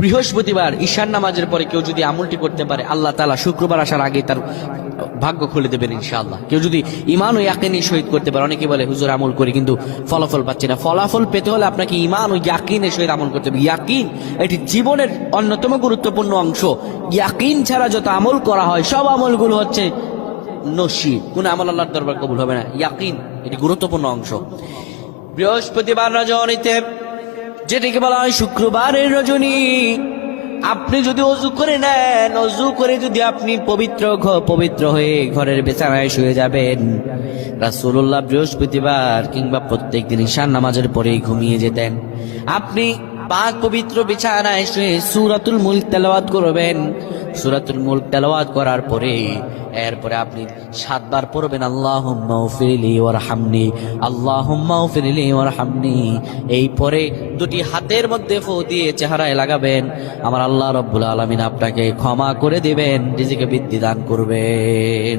বৃহস্পতিবার ঈশান নামাজের পরে কেউ যদি আমলটি করতে পারে, আল্লাহ তাআলা শুক্রবার আসার আগে তার ভাগ্য খুলে দেবেন ইনশাআল্লাহ। কেউ যদি ঈমান ও ইয়াকিন সহিত করতে পারে, অনেকে বলে হুজুর আমল করি কিন্তু ফলাফল পাচ্ছি না। ফলাফল পেতে হলে আপনাকে ঈমান ও ইয়াকিনের সহিত আমল করতে হবে। ইয়াকিন এটি জীবনের অন্যতম গুরুত্বপূর্ণ অংশ। ইয়াকিন ছাড়া যত আমল করা হয় সব আমলগুলো হচ্ছে নসি, কোন আমল আল্লাহর দরবার কবুল হবে না। ইয়াকিন এটি গুরুত্বপূর্ণ অংশ। বৃহস্পতিবার রজনীতে, যেটিকে বলা হয় শুক্রবারের রজনী, আপনি যদি অজু করে নেন, অজু করে যদি আপনি পবিত্র হয়ে ঘরের বিছানায় শুয়ে যাবেন, রাসূলুল্লাহ বৃহস্পতিবার কিংবা প্রত্যেক দিন ঈশান নামাজের পরেই ঘুমিয়ে যেতেন। আপনি পাক পবিত্র বিছানায় শুয়ে সূরাতুল মুলক তেলাওয়াত করবেন। সূরাতুল মুলক তেলাওয়াত করার পরে এরপরে আপনি 7 বার পড়বেন আল্লাহুম্মা গফিরলি ওয়ারহামনি, আল্লাহুম্মা গফিরলি ওয়ারহামনি। এই পরে দুটি হাতের মধ্যে ফু দিয়ে চেহারায় লাগাবেন। আমার আল্লাহ রাব্বুল আলামিন আপনাকে ক্ষমা করে দিবেন, রিজিকে বৃদ্ধি দান করবেন।